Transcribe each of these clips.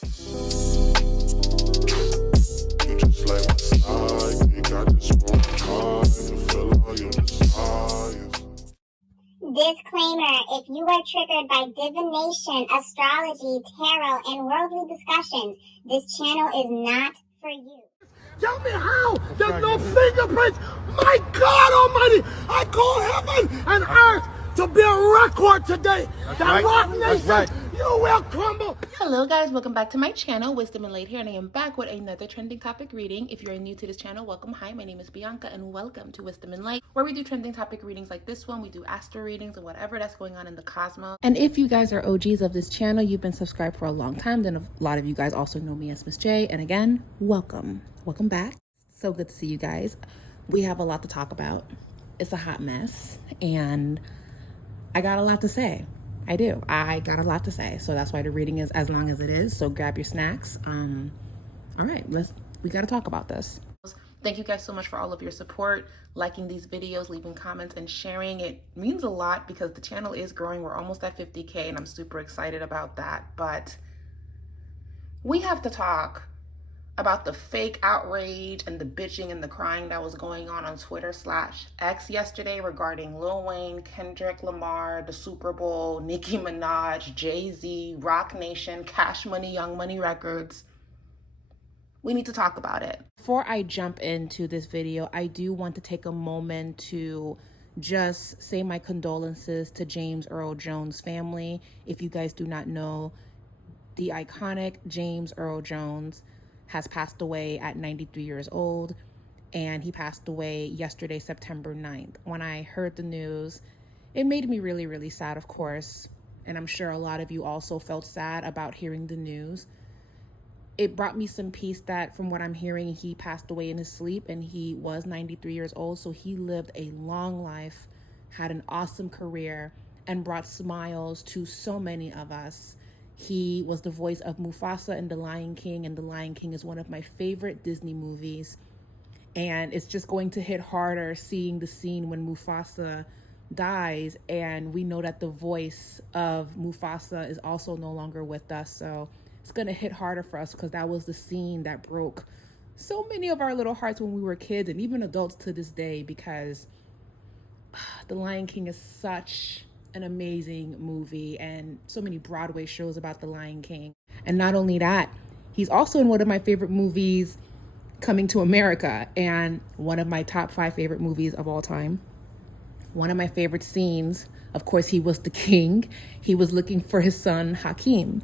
Disclaimer, if you are triggered by divination, astrology, tarot, and worldly discussions, this channel is not for you. Tell me how there's no fingerprints. My God Almighty, I call heaven and earth to be a record today. That Rock Nation, you will crumble. Hello guys, welcome back to my channel, Wisdom and Light here, and I am back with another trending topic reading. If you're new to this channel, welcome. Hi, my name is Bianca and welcome to Wisdom and Light, where we do trending topic readings like this one. We do astro readings and whatever that's going on in the cosmos. And if you guys are OGs of this channel, you've been subscribed for a long time, then a lot of you guys also know me as Miss J. And again, welcome back. So good to see you guys. We have a lot to talk about. It's a hot mess and I got a lot to say. I got a lot to say, so that's why the reading is as long as it is. So grab your snacks. All right, we got to talk about this. Thank you guys so much for all of your support, liking these videos, leaving comments, and sharing. It means a lot because the channel is growing. We're almost at 50K, and I'm super excited about that. But we have to talk about the fake outrage and the bitching and the crying that was going on Twitter/X yesterday regarding Lil Wayne, Kendrick Lamar, the Super Bowl, Nicki Minaj, JayZ, Rock Nation, Cash Money, Young Money Records. We need to talk about it. Before I jump into this video, I do want to take a moment to just say my condolences to James Earl Jones' family. If you guys do not know, the iconic James Earl Jones has passed away at 93 years old, and he passed away yesterday, September 9th. When I heard the news, it made me really, really sad, of course, and I'm sure a lot of you also felt sad about hearing the news. It brought me some peace that from what I'm hearing, he passed away in his sleep, and he was 93 years old, so he lived a long life, had an awesome career, and brought smiles to so many of us. He was the voice of Mufasa in The Lion King, and The Lion King is one of my favorite Disney movies. And it's just going to hit harder seeing the scene when Mufasa dies, and we know that the voice of Mufasa is also no longer with us. So it's going to hit harder for us because that was the scene that broke so many of our little hearts when we were kids, and even adults to this day, because The Lion King is such an amazing movie, and so many Broadway shows about the Lion King. And not only that, he's also in one of my favorite movies, Coming to America, and one of my top 5 favorite movies of all time. One of my favorite scenes, of course, he was the king. He was looking for his son Hakeem,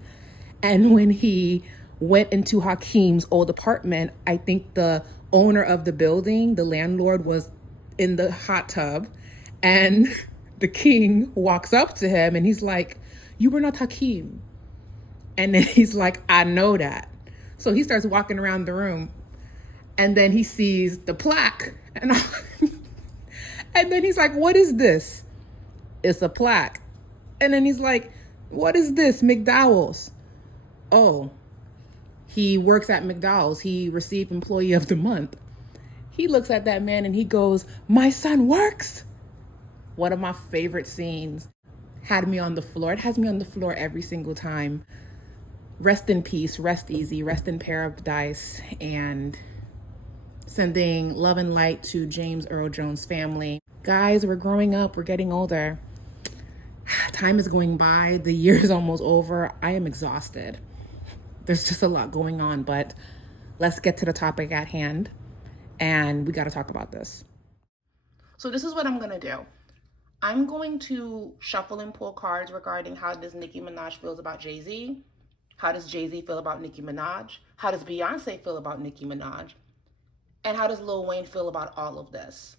and when he went into Hakeem's old apartment, I think the owner of the building, the landlord, was in the hot tub, and the king walks up to him and he's like, "You were not Hakeem." And then he's like, "I know that." So he starts walking around the room, and then he sees the plaque, and and then he's like, "What is this?" "It's a plaque." And then he's like, "What is this?" "McDowell's." "Oh, he works at McDowell's. He received Employee of the Month." He looks at that man and he goes, "My son works." One of my favorite scenes. Had me on the floor. It has me on the floor every single time. Rest in peace, rest easy, rest in paradise, and sending love and light to James Earl Jones' family. Guys, we're growing up, we're getting older. Time is going by, the year is almost over. I am exhausted. There's just a lot going on, but let's get to the topic at hand, and we got to talk about this. So this is what I'm gonna do. I'm going to shuffle and pull cards regarding how does Nicki Minaj feels about JayZ, how does JayZ feel about Nicki Minaj, how does Beyonce feel about Nicki Minaj, and how does Lil Wayne feel about all of this.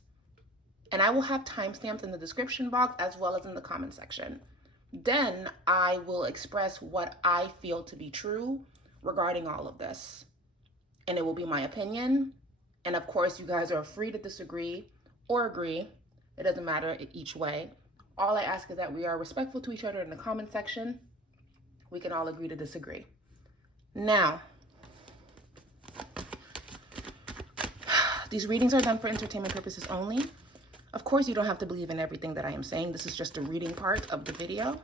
And I will have timestamps in the description box as well as in the comment section. Then I will express what I feel to be true regarding all of this. And it will be my opinion. And of course, you guys are free to disagree or agree. It doesn't matter each way. All I ask is that we are respectful to each other in the comment section. We can all agree to disagree. Now, these readings are done for entertainment purposes only. Of course, you don't have to believe in everything that I am saying. This is just the reading part of the video.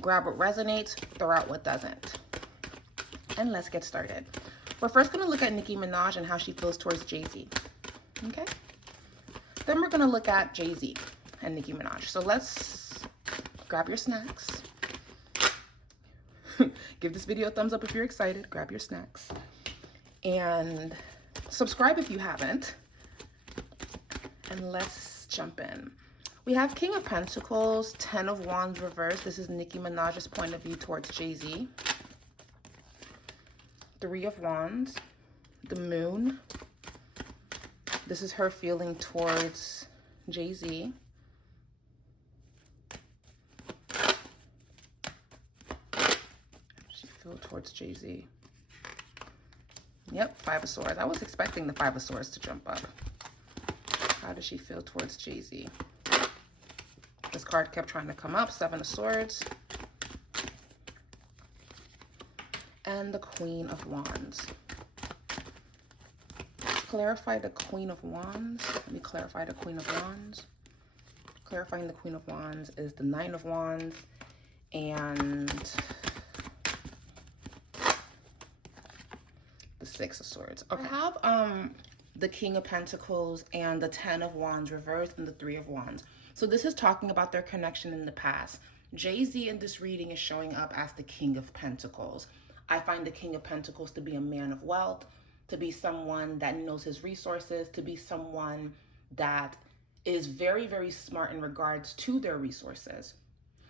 Grab what resonates, throw out what doesn't. and let's get started. We're first going to look at Nicki Minaj and how she feels towards JayZ. Okay? Then we're going to look at JayZ and Nicki Minaj. So let's grab your snacks. Give this video a thumbs up if you're excited. Grab your snacks. And subscribe if you haven't. And let's jump in. We have King of Pentacles, 10 of Wands reversed. This is Nicki Minaj's point of view towards JayZ. 3 of Wands, the Moon. This is her feeling towards JayZ. She feels towards JayZ. Yep, 5 of Swords. I was expecting the 5 of Swords to jump up. How does she feel towards JayZ? This card kept trying to come up. 7 of Swords. And the Queen of Wands. Clarify the Queen of Wands. Let me clarify the Queen of Wands. Clarifying the Queen of Wands is the 9 of Wands and the 6 of Swords. Okay. I have the King of Pentacles and the 10 of Wands reversed and the 3 of Wands. So this is talking about their connection in the past. JayZ in this reading is showing up as the King of Pentacles. I find the King of Pentacles to be a man of wealth, to be someone that knows his resources, to be someone that is very, very smart in regards to their resources.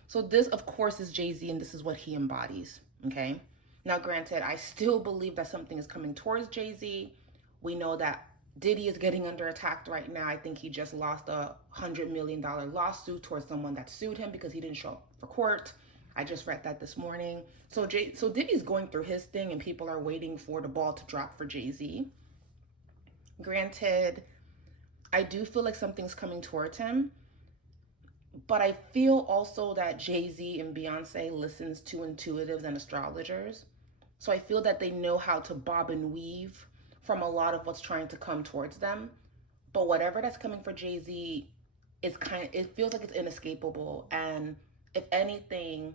So this, of course, is JayZ, and this is what he embodies, okay? Now, granted, I still believe that something is coming towards JayZ. We know that Diddy is getting under attack right now. I think he just lost a $100 million lawsuit towards someone that sued him because he didn't show up for court. I just read that this morning. So Diddy's going through his thing and people are waiting for the ball to drop for JayZ. Granted, I do feel like something's coming towards him, but I feel also that JayZ and Beyoncé listens to intuitives and astrologers. So I feel that they know how to bob and weave from a lot of what's trying to come towards them. But whatever that's coming for JayZ, it feels like it's inescapable. And if anything,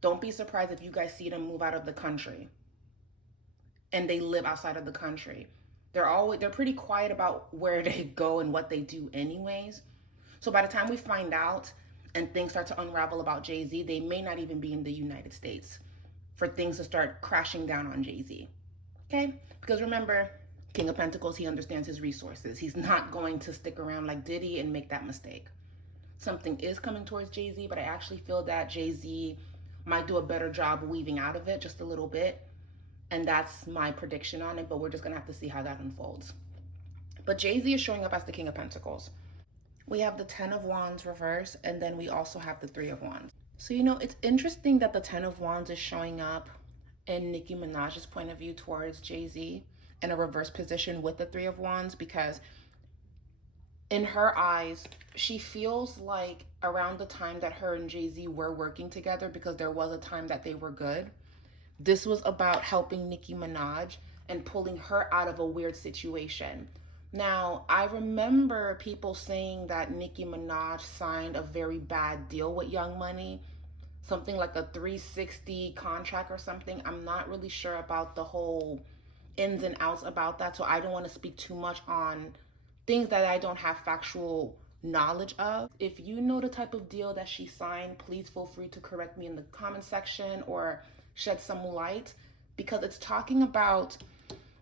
don't be surprised if you guys see them move out of the country and they live outside of the country. They're pretty quiet about where they go and what they do anyways. So by the time we find out and things start to unravel about JayZ, they may not even be in the United States for things to start crashing down on JayZ. Okay? Because remember, King of Pentacles, he understands his resources. He's not going to stick around like Diddy and make that mistake. Something is coming towards JayZ, but I actually feel that JayZ might do a better job weaving out of it just a little bit. And that's my prediction on it, but we're just going to have to see how that unfolds. But JayZ is showing up as the King of Pentacles. We have the 10 of Wands reverse, and then we also have the 3 of Wands. So, you know, it's interesting that the 10 of Wands is showing up in Nicki Minaj's point of view towards JayZ in a reverse position with the 3 of Wands, because in her eyes, she feels like around the time that her and JayZ were working together, because there was a time that they were good, this was about helping Nicki Minaj and pulling her out of a weird situation. Now, I remember people saying that Nicki Minaj signed a very bad deal with Young Money, something like a 360 contract or something. I'm not really sure about the whole ins and outs about that, so I don't want to speak too much on things that I don't have factual knowledge of. If you know the type of deal that she signed, please feel free to correct me in the comment section or shed some light, because it's talking about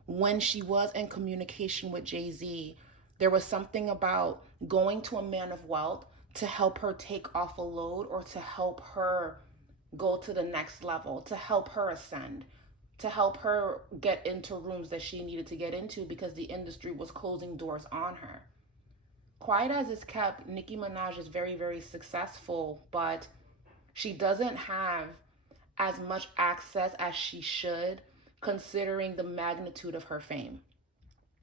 when she was in communication with JayZ, there was something about going to a man of wealth to help her take off a load, or to help her go to the next level, to help her ascend, to help her get into rooms that she needed to get into because the industry was closing doors on her. Quiet as it's kept, Nicki Minaj is very, very successful, but she doesn't have as much access as she should, considering the magnitude of her fame.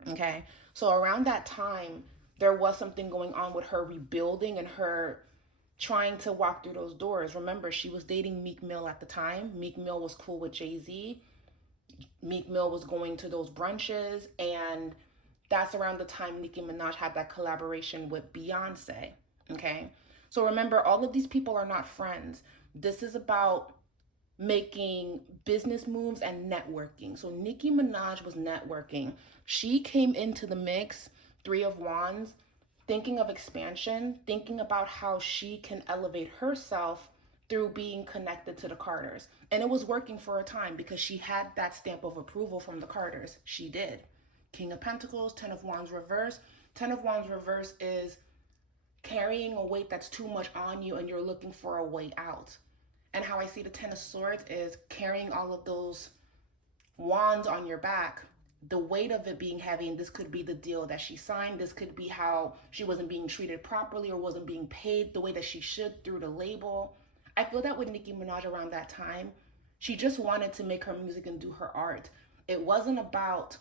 Okay, so around that time, there was something going on with her rebuilding and her trying to walk through those doors. Remember, she was dating Meek Mill at the time. Meek Mill was cool with JayZ. Meek Mill was going to those brunches, and that's around the time Nicki Minaj had that collaboration with Beyoncé. Okay, so remember, all of these people are not friends. This is about making business moves and networking. So Nicki Minaj was networking. She came into the mix, Three of Wands, thinking of expansion, thinking about how she can elevate herself through being connected to the Carters. And it was working for a time because she had that stamp of approval from the Carters. She did. King of Pentacles, Ten of Wands reverse. Ten of Wands reverse is carrying a weight that's too much on you and you're looking for a way out. And how I see the Ten of Swords is carrying all of those wands on your back, the weight of it being heavy. And this could be the deal that she signed. This could be how she wasn't being treated properly or wasn't being paid the way that she should through the label. I feel that with Nicki Minaj around that time, she just wanted to make her music and do her art. It wasn't about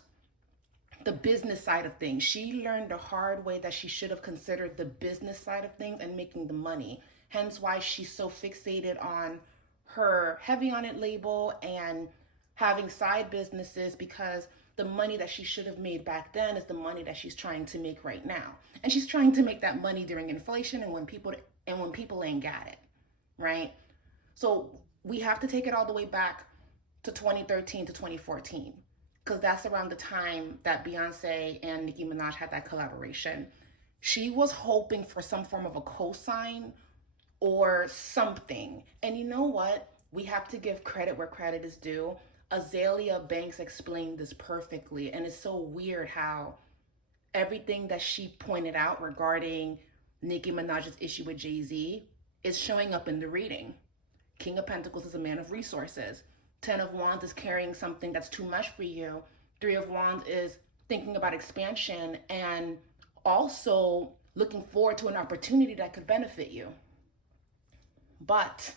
the business side of things. She learned the hard way that she should have considered the business side of things and making the money. Hence why she's so fixated on her Heavy on It label and having side businesses, because the money that she should have made back then is the money that she's trying to make right now. And she's trying to make that money during inflation and when people ain't got it, right? So we have to take it all the way back to 2013 to 2014, because that's around the time that Beyonce and Nicki Minaj had that collaboration. She was hoping for some form of a cosign or something. And you know what? We have to give credit where credit is due. Azaelia Banks explained this perfectly. And it's so weird how everything that she pointed out regarding Nicki Minaj's issue with JayZ is showing up in the reading. King of Pentacles is a man of resources. Ten of Wands is carrying something that's too much for you. Three of Wands is thinking about expansion and also looking forward to an opportunity that could benefit you. But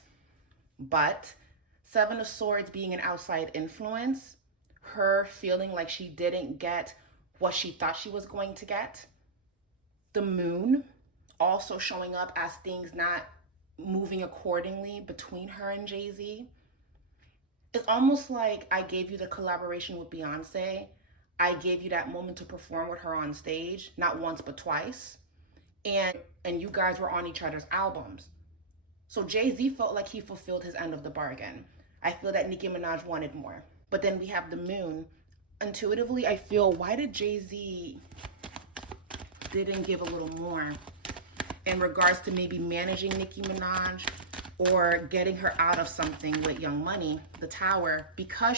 Seven of Swords being an outside influence, her feeling like she didn't get what she thought she was going to get. The Moon also showing up as things not moving accordingly between her and JayZ. It's almost like I gave you the collaboration with Beyonce. I gave you that moment to perform with her on stage, not once but twice. And you guys were on each other's albums. So JayZ felt like he fulfilled his end of the bargain. I feel that Nicki Minaj wanted more. But then we have the Moon. Intuitively, I feel, why did JayZ didn't give a little more in regards to maybe managing Nicki Minaj or getting her out of something with Young Money, the Tower, because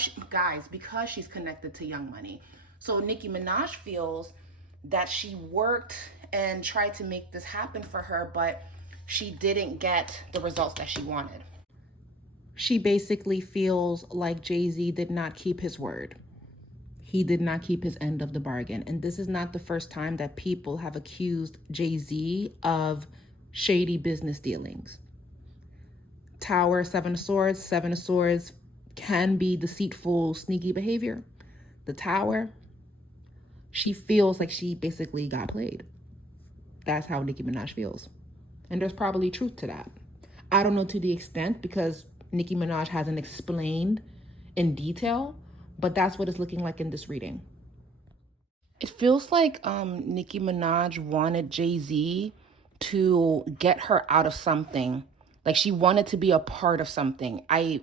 she's connected to Young Money. So Nicki Minaj feels that she worked and tried to make this happen for her, but she didn't get the results that she wanted. She basically feels like JayZ did not keep his word. He did not keep his end of the bargain. And this is not the first time that people have accused JayZ of shady business dealings. Tower, Seven of Swords. Seven of Swords can be deceitful, sneaky behavior. The Tower, she feels like she basically got played. That's how Nicki Minaj feels. And there's probably truth to that. I don't know to the extent because Nicki Minaj hasn't explained in detail, but that's what it's looking like in this reading. It feels like Nicki Minaj wanted JayZ to get her out of something. Like she wanted to be a part of something. I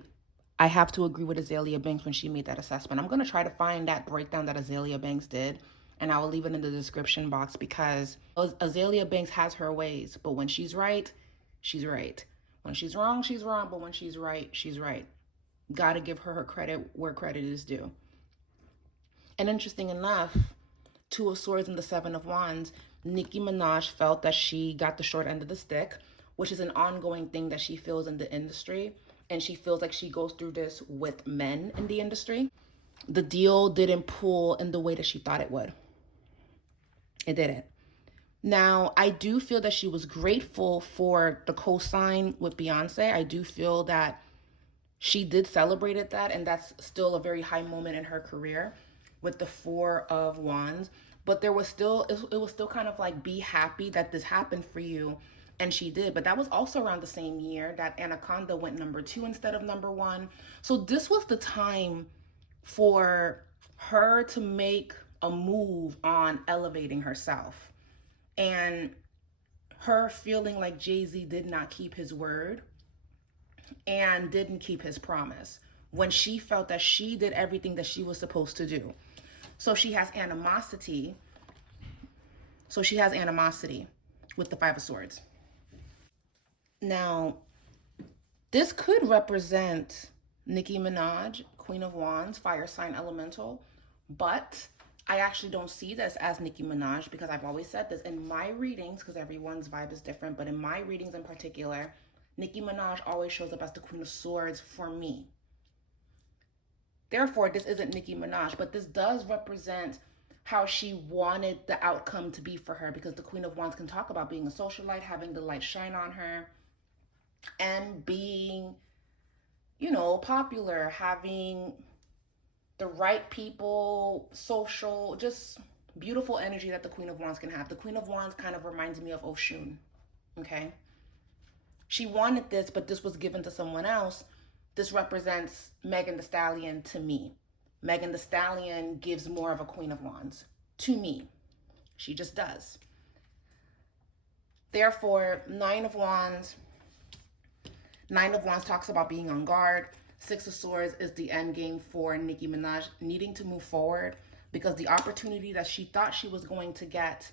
have to agree with Azaelia Banks when she made that assessment. I'm going to try to find that breakdown that Azaelia Banks did, and I will leave it in the description box, because Azaelia Banks has her ways, but when she's right, she's right. When she's wrong, but when she's right, she's right. Gotta give her her credit where credit is due. And interesting enough, Two of Swords and the Seven of Wands, Nicki Minaj felt that she got the short end of the stick, which is an ongoing thing that she feels in the industry. And she feels like she goes through this with men in the industry. The deal didn't pull in the way that she thought it would. It didn't. Now, I do feel that she was grateful for the cosign with Beyonce. I do feel that she did celebrate that, and that's still a very high moment in her career with the Four of Wands. But there was still, it was still kind of like, be happy that this happened for you. And she did. But that was also around the same year that Anaconda went #2 instead of #1. So this was the time for her to make a move on elevating herself. And her feeling like JayZ did not keep his word and didn't keep his promise when she felt that she did everything that she was supposed to do. So she has animosity. So she has animosity with the Five of Swords. Now, this could represent Nicki Minaj, Queen of Wands, fire sign elemental, but I actually don't see this as Nicki Minaj, because I've always said this in my readings, because everyone's vibe is different, but in my readings in particular, Nicki Minaj always shows up as the Queen of Swords for me. Therefore, this isn't Nicki Minaj, but this does represent how she wanted the outcome to be for her, because the Queen of Wands can talk about being a socialite, having the light shine on her, and being, you know, popular, having the right people, social, just beautiful energy that the Queen of Wands can have. The Queen of Wands kind of reminds me of Oshun, okay? She wanted this, but this was given to someone else. This represents Megan Thee Stallion to me. Megan Thee Stallion gives more of a Queen of Wands to me. She just does. Therefore, Nine of Wands talks about being on guard. Six of Swords is the end game for Nicki Minaj needing to move forward, because the opportunity that she thought she was going to get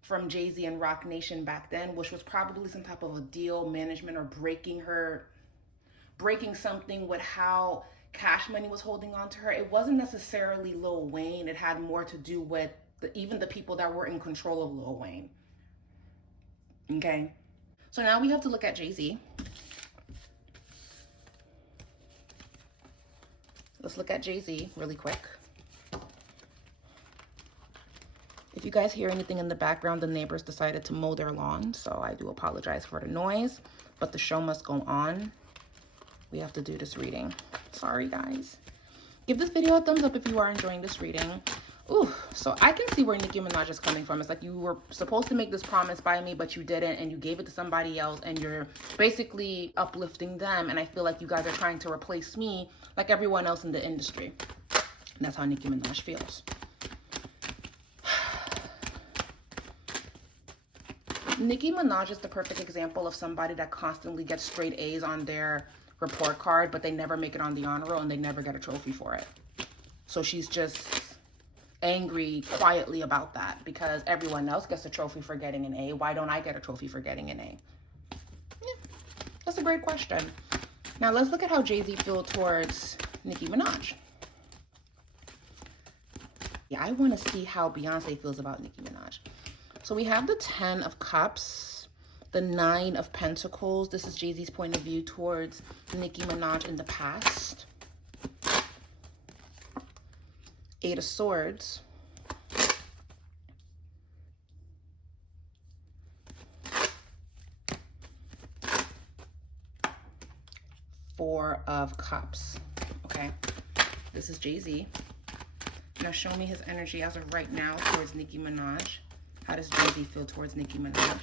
from JayZ and Roc Nation back then, which was probably some type of a deal, management, or breaking something with how Cash Money was holding on to her. It wasn't necessarily Lil Wayne. It had more to do with even the people that were in control of Lil Wayne. Okay. So now we have to look at JayZ. Let's look at JayZ really quick. If you guys hear anything in the background, the neighbors decided to mow their lawn, so I do apologize for the noise, but the show must go on. We have to do this reading. Sorry, guys. Give this video a thumbs up if you are enjoying this reading. Ooh, so I can see where Nicki Minaj is coming from. It's like you were supposed to make this promise by me, but you didn't, and you gave it to somebody else, and you're basically uplifting them, and I feel like you guys are trying to replace me like everyone else in the industry. And that's how Nicki Minaj feels. Nicki Minaj is the perfect example of somebody that constantly gets straight A's on their report card, but they never make it on the honor roll and they never get a trophy for it. So she's just angry quietly about that, because everyone else gets a trophy for getting an A. Why don't I get a trophy for getting an A? Yeah, that's a great question. Now let's look at how JayZ feels towards Nicki Minaj. Yeah, I want to see how Beyonce feels about Nicki Minaj. So we have the 10 of Cups, the 9 of Pentacles. This is JayZ's point of view towards Nicki Minaj in the past. 8 of Swords. Four of Cups. Okay, this is JayZ. Now show me his energy as of right now towards Nicki Minaj. How does JayZ feel towards Nicki Minaj?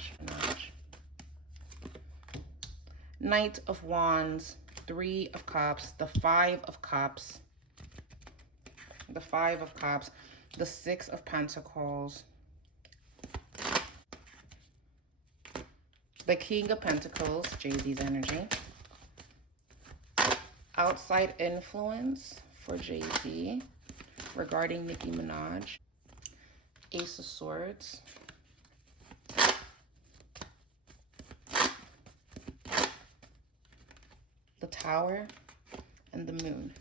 Knight of Wands, 3 of Cups, the 5 of Cups, the 5 of Cups, the 6 of Pentacles, the King of Pentacles, JayZ's energy, outside influence for JayZ regarding Nicki Minaj, Ace of Swords, the Tower, and the Moon.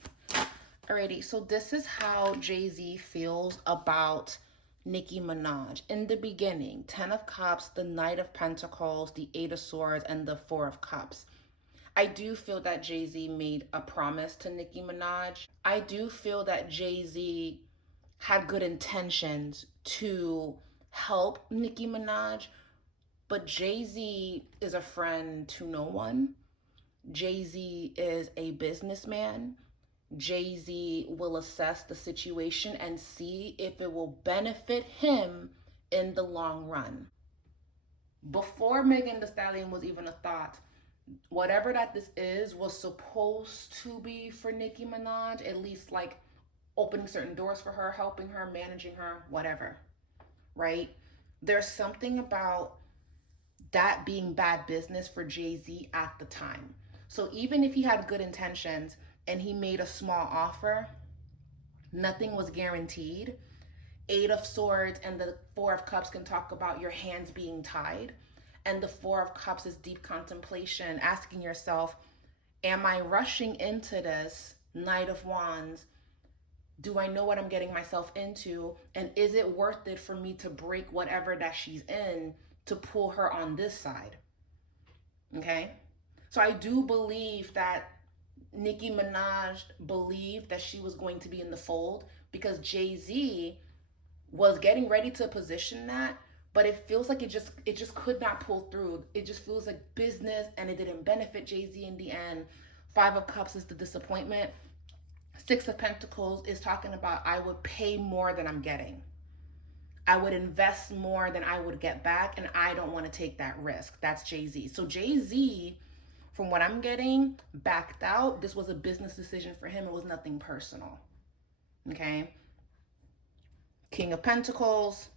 Alrighty, so this is how JayZ feels about Nicki Minaj. In the beginning, 10 of Cups, the Knight of Pentacles, the 8 of Swords, and the 4 of Cups. I do feel that JayZ made a promise to Nicki Minaj. I do feel that JayZ had good intentions to help Nicki Minaj, but JayZ is a friend to no one. JayZ is a businessman. JayZ will assess the situation and see if it will benefit him in the long run. Before Megan Thee Stallion was even a thought, whatever that this is was supposed to be for Nicki Minaj, at least like opening certain doors for her, helping her, managing her, whatever, right? There's something about that being bad business for JayZ at the time. So even if he had good intentions and he made a small offer, nothing was guaranteed. 8 of Swords and the 4 of Cups can talk about your hands being tied. And the 4 of Cups is deep contemplation, asking yourself, am I rushing into this? Knight of Wands. Do I know what I'm getting myself into? And is it worth it for me to break whatever that she's in to pull her on this side? Okay? So I do believe that Nicki Minaj believed that she was going to be in the fold because JayZ was getting ready to position that, but it feels like it just could not pull through. It just feels like business and it didn't benefit JayZ in the end. 5 of Cups is the disappointment. 6 of Pentacles is talking about I would pay more than I'm getting. I would invest more than I would get back, and I don't want to take that risk. That's JayZ. So JayZ, from what I'm getting, backed out. This was a business decision for him. It was nothing personal. Okay? King of Pentacles,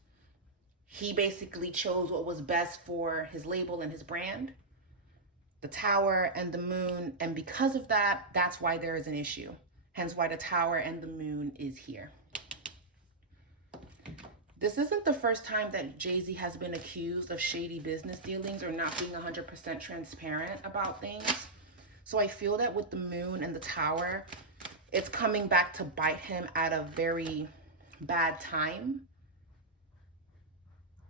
he basically chose what was best for his label and his brand. The Tower and the Moon, and because of that, that's why there is an issue. Hence why the Tower and the Moon is here. This isn't the first time that JayZ has been accused of shady business dealings or not being 100% transparent about things. So I feel that with the Moon and the Tower, it's coming back to bite him at a very bad time.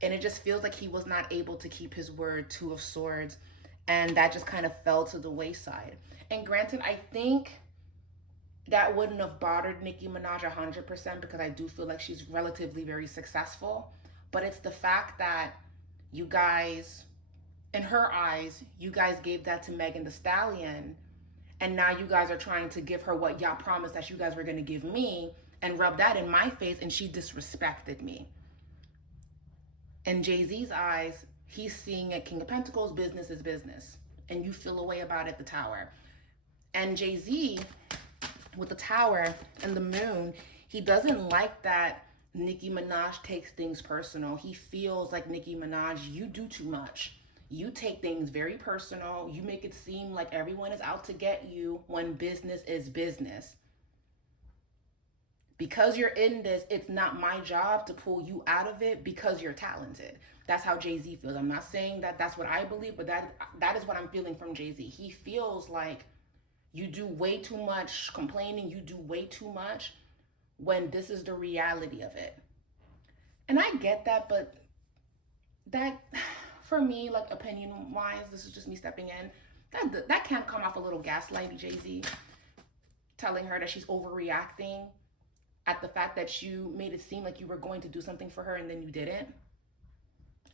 And it just feels like he was not able to keep his word. 2 of Swords. And that just kind of fell to the wayside. And granted, I think that wouldn't have bothered Nicki Minaj 100% because I do feel like she's relatively very successful. But it's the fact that you guys, in her eyes, you guys gave that to Megan Thee Stallion. And now you guys are trying to give her what y'all promised that you guys were going to give me and rub that in my face, and she disrespected me. In JayZ's eyes, he's seeing at King of Pentacles, business is business. And you feel a way about it, the Tower. And JayZ, with the Tower and the Moon, he doesn't like that Nicki Minaj takes things personal. He feels like, Nicki Minaj, you do too much. You take things very personal. You make it seem like everyone is out to get you when business is business. Because you're in this, it's not my job to pull you out of it because you're talented. That's how JayZ feels. I'm not saying that that's what I believe, but that is what I'm feeling from JayZ. He feels like you do way too much complaining. You do way too much when this is the reality of it. And I get that, but that, for me, like opinion-wise, this is just me stepping in, that can come off a little gaslighty, JayZ, telling her that she's overreacting at the fact that you made it seem like you were going to do something for her and then you didn't.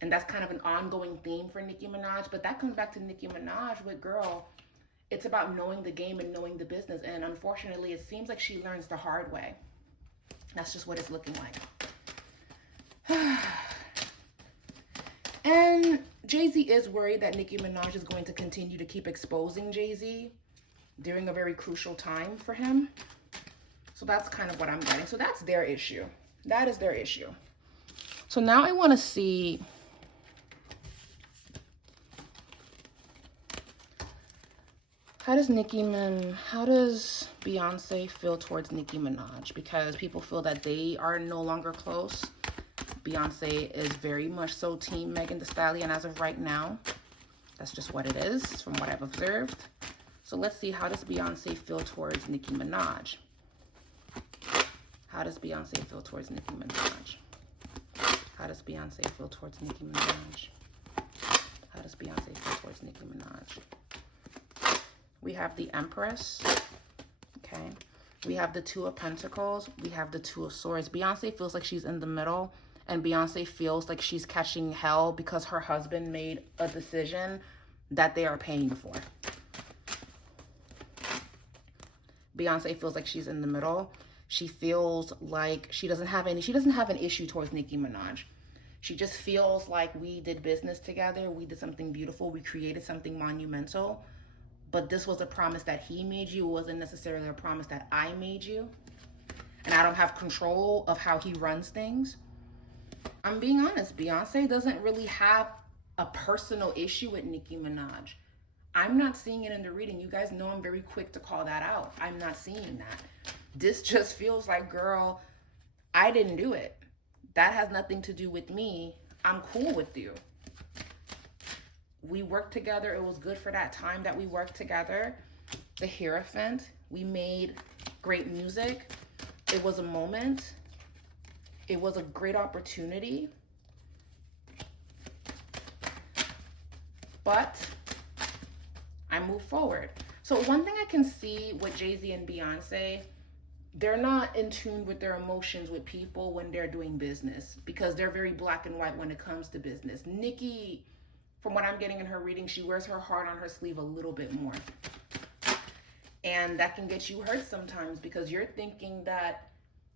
And that's kind of an ongoing theme for Nicki Minaj. But that comes back to Nicki Minaj with, girl, it's about knowing the game and knowing the business. And unfortunately, it seems like she learns the hard way. That's just what it's looking like. And JayZ is worried that Nicki Minaj is going to continue to keep exposing JayZ during a very crucial time for him. So that's kind of what I'm getting. So that's their issue. That is their issue. So now I want to see how does Beyonce feel towards Nicki Minaj? Because people feel that they are no longer close. Beyonce is very much so team Megan Thee Stallion as of right now. That's just what it is from what I've observed. So let's see, how does Beyonce feel towards Nicki Minaj? How does Beyonce feel towards Nicki Minaj? How does Beyonce feel towards Nicki Minaj? How does Beyonce feel towards Nicki Minaj? We have the Empress. Okay. We have the 2 of Pentacles. We have the 2 of Swords. Beyonce feels like she's in the middle. And Beyonce feels like she's catching hell because her husband made a decision that they are paying for. Beyonce feels like she's in the middle. She feels like she doesn't have an issue towards Nicki Minaj. She just feels like we did business together. We did something beautiful. We created something monumental. But this was a promise that he made you. It wasn't necessarily a promise that I made you. And I don't have control of how he runs things. I'm being honest. Beyonce doesn't really have a personal issue with Nicki Minaj. I'm not seeing it in the reading. You guys know I'm very quick to call that out. I'm not seeing that. This just feels like, girl, I didn't do it. That has nothing to do with me. I'm cool with you. We worked together. It was good for that time that we worked together. The Hierophant. We made great music. It was a moment. It was a great opportunity. But I moved forward. So one thing I can see with JayZ and Beyonce, they're not in tune with their emotions with people when they're doing business, because they're very black and white when it comes to business. Nicki, from what I'm getting in her reading, she wears her heart on her sleeve a little bit more. And that can get you hurt sometimes, because you're thinking that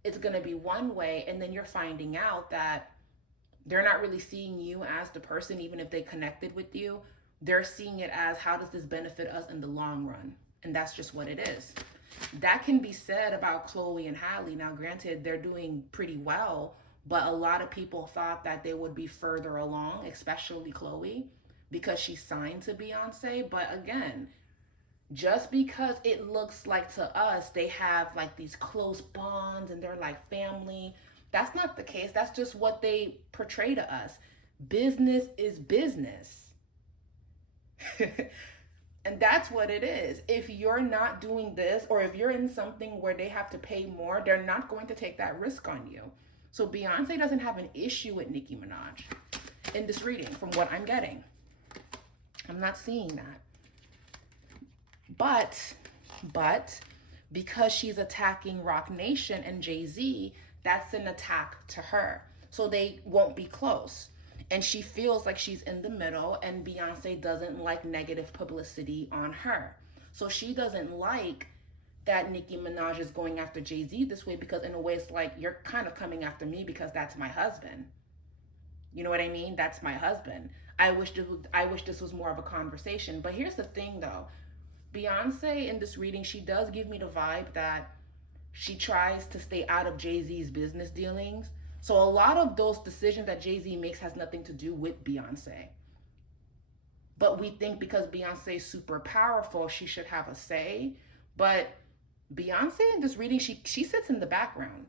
it's going to be one way, and then you're finding out that they're not really seeing you as the person, even if they connected with you. They're seeing it as, how does this benefit us in the long run? And that's just what it is. That can be said about Chloe and Halle. Now, granted, they're doing pretty well, but a lot of people thought that they would be further along, especially Chloe, because she's signed to Beyonce. But again, just because it looks like to us they have like these close bonds and they're like family, that's not the case. That's just what they portray to us. Business is business. And that's what it is. If you're not doing this, or if you're in something where they have to pay more, they're not going to take that risk on you. So Beyonce doesn't have an issue with Nicki Minaj in this reading, from what I'm getting. I'm not seeing that. But because she's attacking Roc Nation and JayZ, that's an attack to her. So they won't be close. And she feels like she's in the middle, and Beyonce doesn't like negative publicity on her. So she doesn't like that Nicki Minaj is going after JayZ this way, because in a way it's like, you're kind of coming after me because that's my husband. You know what I mean? That's my husband. I wish this was more of a conversation. But here's the thing though. Beyonce in this reading, she does give me the vibe that she tries to stay out of JayZ's business dealings. So a lot of those decisions that JayZ makes has nothing to do with Beyonce. But we think because Beyonce is super powerful, she should have a say. But Beyonce in this reading, she sits in the background.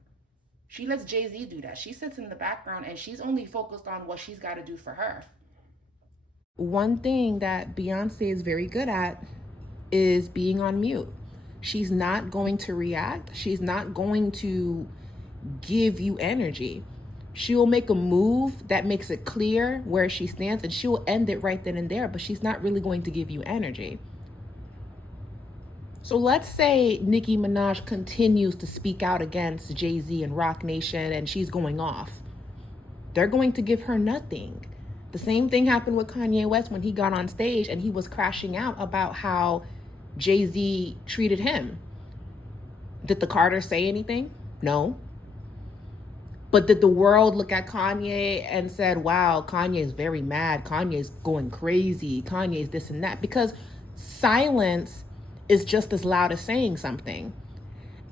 She lets JayZ do that. She sits in the background and she's only focused on what she's got to do for her. One thing that Beyonce is very good at is being on mute. She's not going to react. She's not going to give you energy. She'll make a move that makes it clear where she stands, and she'll end it right then and there, but she's not really going to give you energy. So let's say Nicki Minaj continues to speak out against JayZ and Roc Nation, and she's going off. They're going to give her nothing. The same thing happened with Kanye West when he got on stage and he was crashing out about how JayZ treated him. Did the Carters say anything? No. But did the world look at Kanye and said, wow, Kanye's very mad, Kanye's going crazy, Kanye's this and that? Because silence is just as loud as saying something.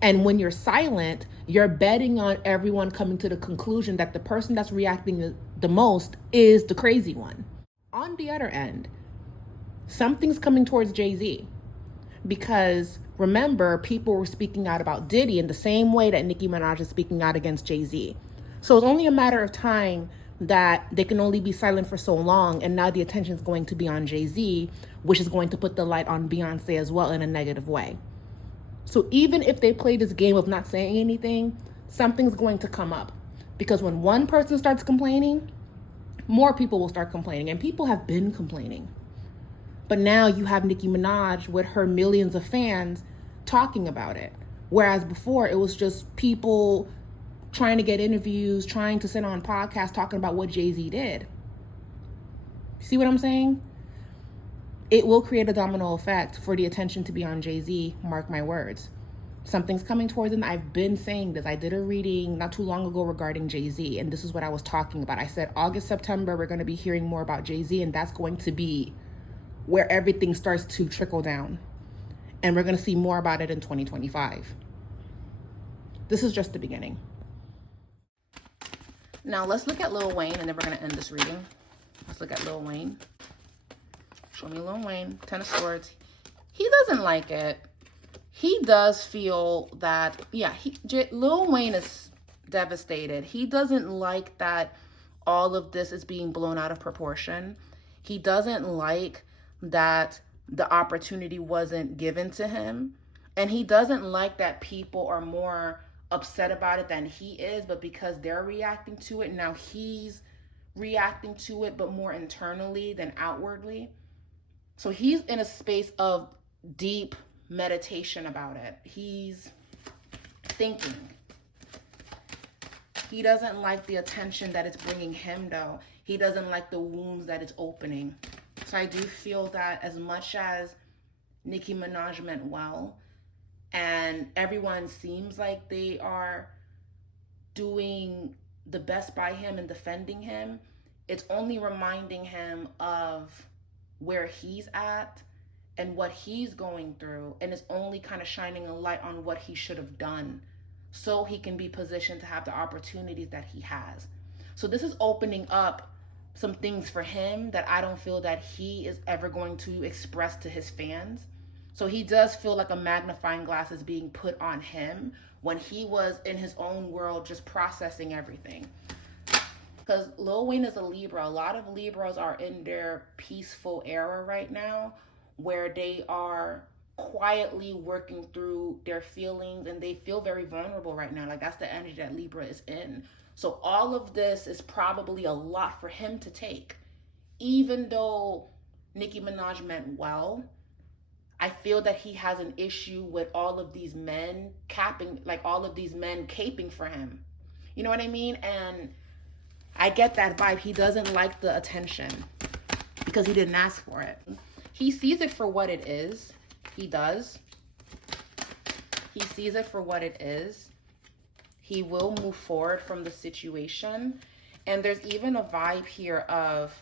And when you're silent, you're betting on everyone coming to the conclusion that the person that's reacting the most is the crazy one. On the other end, something's coming towards JayZ. Because remember, people were speaking out about Diddy in the same way that Nicki Minaj is speaking out against JayZ. So it's only a matter of time that they can only be silent for so long, and now the attention is going to be on JayZ, which is going to put the light on Beyonce as well in a negative way. So even if they play this game of not saying anything, something's going to come up. Because when one person starts complaining, more people will start complaining, and people have been complaining. But now you have Nicki Minaj with her millions of fans talking about it. Whereas before it was just people trying to get interviews, trying to sit on podcasts, talking about what JayZ did. See what I'm saying? It will create a domino effect for the attention to be on JayZ, mark my words. Something's coming towards him. I've been saying this. I did a reading not too long ago regarding JayZ, and this is what I was talking about. I said August, September, we're going to be hearing more about JayZ, and that's going to be where everything starts to trickle down. And we're going to see more about it in 2025. This is just the beginning. Now let's look at Lil Wayne, and then we're going to end this reading. Let's look at Lil Wayne. Show me Lil Wayne, Ten of Swords. He doesn't like it. He does feel that, yeah, Lil Wayne is devastated. He doesn't like that all of this is being blown out of proportion. He doesn't like that the opportunity wasn't given to him. And he doesn't like that people are more upset about it than he is, but because they're reacting to it, now he's reacting to it, but more internally than outwardly. So he's in a space of deep meditation about it. He's thinking. He doesn't like the attention that it's bringing him, though. He doesn't like the wounds that it's opening. So I do feel that as much as Nicki Minaj meant well, and everyone seems like they are doing the best by him and defending him, it's only reminding him of where he's at and what he's going through, and it's only kind of shining a light on what he should have done so he can be positioned to have the opportunities that he has. So this is opening up some things for him that I don't feel that he is ever going to express to his fans. So he does feel like a magnifying glass is being put on him when he was in his own world just processing everything. Because Lil Wayne is a Libra. A lot of Libras are in their peaceful era right now where they are quietly working through their feelings and they feel very vulnerable right now. Like, that's the energy that Libra is in. So all of this is probably a lot for him to take. Even though Nicki Minaj meant well, I feel that he has an issue with all of these men caping for him. You know what I mean? And I get that vibe. He doesn't like the attention because he didn't ask for it. He sees it for what it is. He does. He sees it for what it is. He will move forward from the situation. And there's even a vibe here of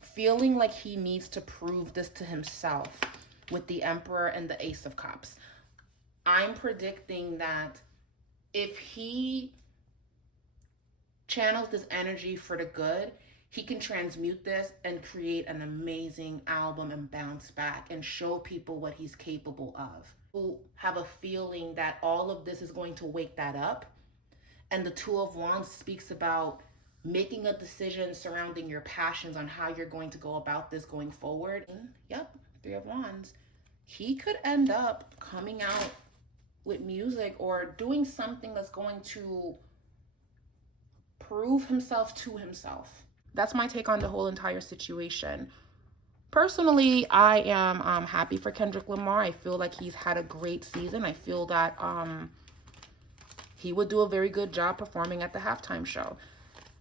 feeling like he needs to prove this to himself with the Emperor and the Ace of Cups. I'm predicting that if he channels this energy for the good, he can transmute this and create an amazing album and bounce back and show people what he's capable of. Who have a feeling that all of this is going to wake that up. And the Two of Wands speaks about making a decision surrounding your passions on how you're going to go about this going forward. Yep, Three of Wands. He could end up coming out with music or doing something that's going to prove himself to himself. That's my take on the whole entire situation. Personally, I am happy for Kendrick Lamar. I feel like he's had a great season. I feel that he would do a very good job performing at the halftime show.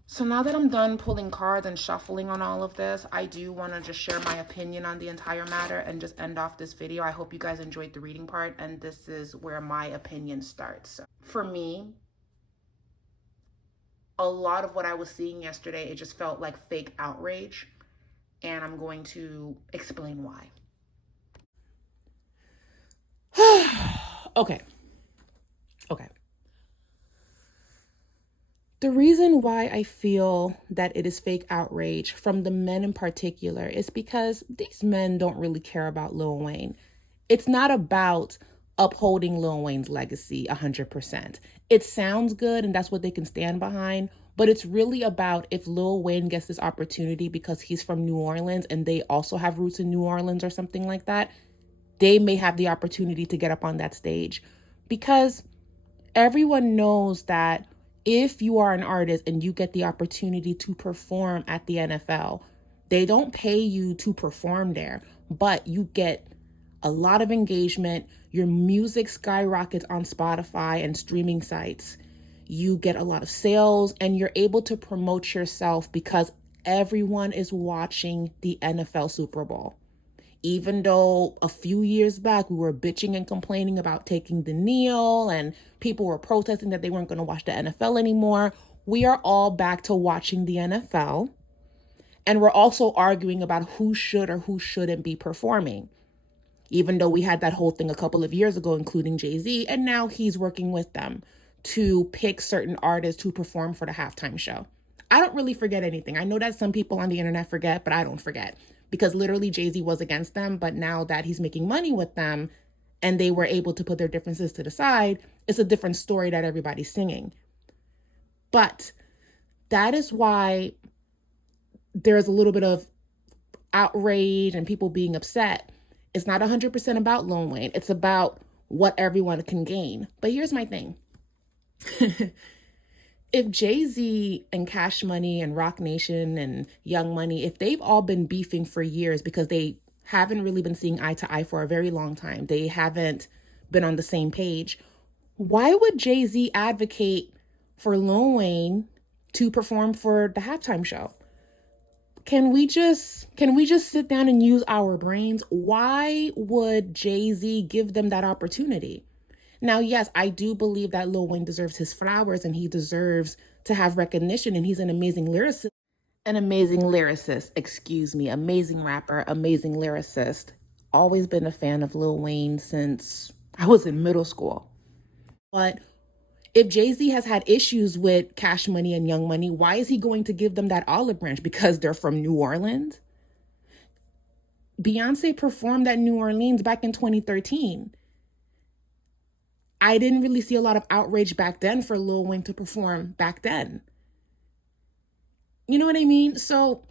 So now that I'm done pulling cards and shuffling on all of this, I do want to just share my opinion on the entire matter and just end off this video. I hope you guys enjoyed the reading part, and this is where my opinion starts. So for me, a lot of what I was seeing yesterday, it just felt like fake outrage, and I'm going to explain why. Okay. The reason why I feel that it is fake outrage from the men in particular is because these men don't really care about Lil Wayne. It's not about upholding Lil Wayne's legacy 100%. It sounds good and that's what they can stand behind, but it's really about if Lil Wayne gets this opportunity because he's from New Orleans and they also have roots in New Orleans or something like that, they may have the opportunity to get up on that stage. Because everyone knows that if you are an artist and you get the opportunity to perform at the NFL, they don't pay you to perform there, but you get a lot of engagement. Your music skyrockets on Spotify and streaming sites. You get a lot of sales and you're able to promote yourself because everyone is watching the NFL Super Bowl. Even though a few years back we were bitching and complaining about taking the kneel and people were protesting that they weren't going to watch the NFL anymore, we are all back to watching the NFL. And we're also arguing about who should or who shouldn't be performing. Even though we had that whole thing a couple of years ago, including JayZ, and now he's working with them to pick certain artists to perform for the halftime show. I don't really forget anything. I know that some people on the internet forget, but I don't forget. because literally JayZ was against them, but now that he's making money with them and they were able to put their differences to the side, it's a different story that everybody's singing. But that is why there's a little bit of outrage and people being upset. It's not 100% about Lil Wayne. It's about what everyone can gain. But here's my thing. If JayZ and Cash Money and Roc Nation and Young Money, if they've all been beefing for years because they haven't really been seeing eye to eye for a very long time, they haven't been on the same page, why would JayZ advocate for Lil Wayne to perform for the halftime show? Can we just sit down and use our brains? Why would JayZ give them that opportunity? Now, yes, I do believe that Lil Wayne deserves his flowers and he deserves to have recognition, and he's an amazing lyricist. Amazing rapper, amazing lyricist. Always been a fan of Lil Wayne since I was in middle school. But if JayZ has had issues with Cash Money and Young Money, why is he going to give them that olive branch? Because they're from New Orleans? Beyonce performed at New Orleans back in 2013. I didn't really see a lot of outrage back then for Lil Wayne to perform back then. You know what I mean? So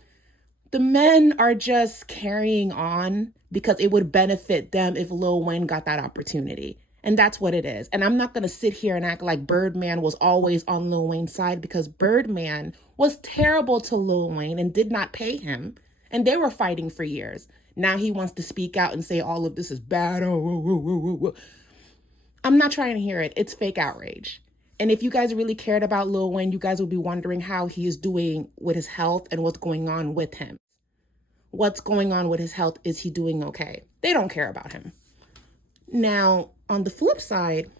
the men are just carrying on because it would benefit them if Lil Wayne got that opportunity. And that's what it is. And I'm not going to sit here and act like Birdman was always on Lil Wayne's side, because Birdman was terrible to Lil Wayne and did not pay him. And they were fighting for years. Now he wants to speak out and say all of this is bad. I'm not trying to hear it. It's fake outrage. And if you guys really cared about Lil Wayne, you guys would be wondering how he is doing with his health and what's going on with him. What's going on with his health? Is he doing okay? They don't care about him. Now, on the flip side,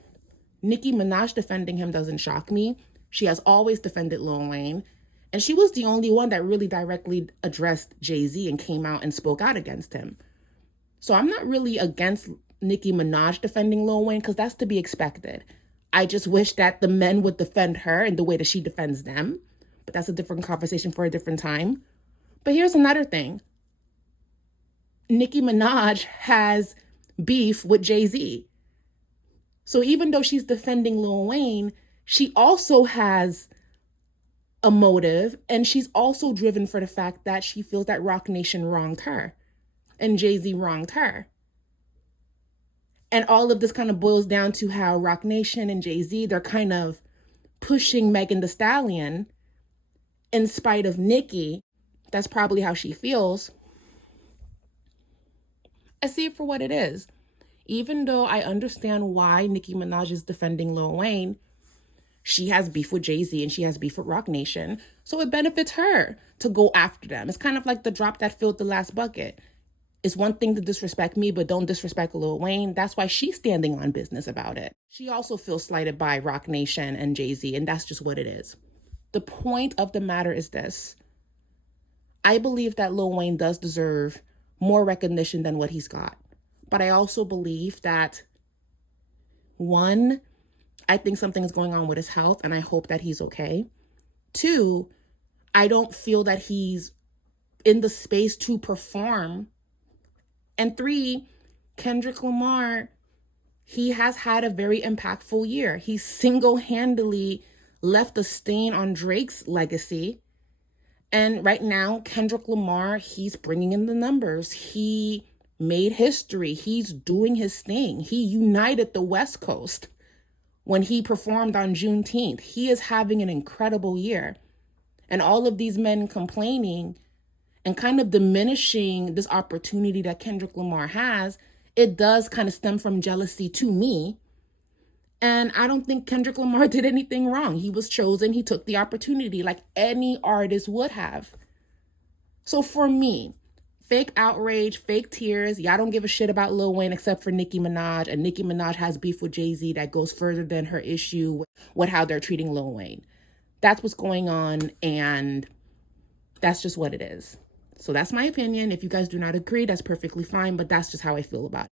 Nicki Minaj defending him doesn't shock me. She has always defended Lil Wayne. And she was the only one that really directly addressed JayZ and came out and spoke out against him. So I'm not really against Nicki Minaj defending Lil Wayne, because that's to be expected. I just wish that the men would defend her in the way that she defends them. But that's a different conversation for a different time. But here's another thing. Nicki Minaj has beef with JayZ. So even though she's defending Lil Wayne, she also has a motive, and she's also driven for the fact that she feels that Roc Nation wronged her and JayZ wronged her. And all of this kind of boils down to how Roc Nation and JayZ, they're kind of pushing Megan Thee Stallion in spite of Nicki. That's probably how she feels. I see it for what it is. Even though I understand why Nicki Minaj is defending Lil Wayne, she has beef with JayZ and she has beef with Roc Nation. So it benefits her to go after them. It's kind of like the drop that filled the last bucket. It's one thing to disrespect me, but don't disrespect Lil Wayne. That's why she's standing on business about it. She also feels slighted by Roc Nation and JayZ, and that's just what it is. The point of the matter is this. I believe that Lil Wayne does deserve more recognition than what he's got. But I also believe that, one, I think something is going on with his health, and I hope that he's okay. Two, I don't feel that he's in the space to perform. And three, Kendrick Lamar, he has had a very impactful year. He single-handedly left a stain on Drake's legacy. And right now, Kendrick Lamar, he's bringing in the numbers. He made history. He's doing his thing. He united the West Coast when he performed on Juneteenth. He is having an incredible year. And all of these men complaining and kind of diminishing this opportunity that Kendrick Lamar has, it does kind of stem from jealousy to me. And I don't think Kendrick Lamar did anything wrong. He was chosen. He took the opportunity like any artist would have. So for me, fake outrage, fake tears. Y'all don't give a shit about Lil Wayne except for Nicki Minaj. And Nicki Minaj has beef with JayZ that goes further than her issue with how they're treating Lil Wayne. That's what's going on. And that's just what it is. So that's my opinion. If you guys do not agree, that's perfectly fine. But that's just how I feel about it.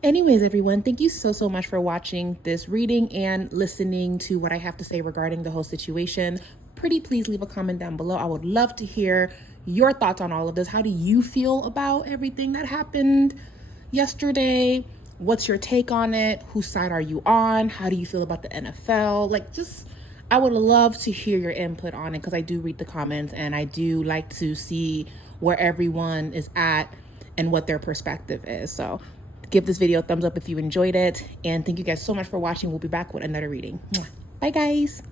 Anyways, everyone, thank you so much for watching this reading and listening to what I have to say regarding the whole situation. Pretty please leave a comment down below. I would love to hear your thoughts on all of this. How do you feel about everything that happened yesterday? What's your take on it? Whose side are you on? How do you feel about the NFL? Like, just, I would love to hear your input on it, because I do read the comments and I do like to see where everyone is at and what their perspective is. So give this video a thumbs up if you enjoyed it, and thank you guys so much for watching. We'll be back with another reading. Bye guys.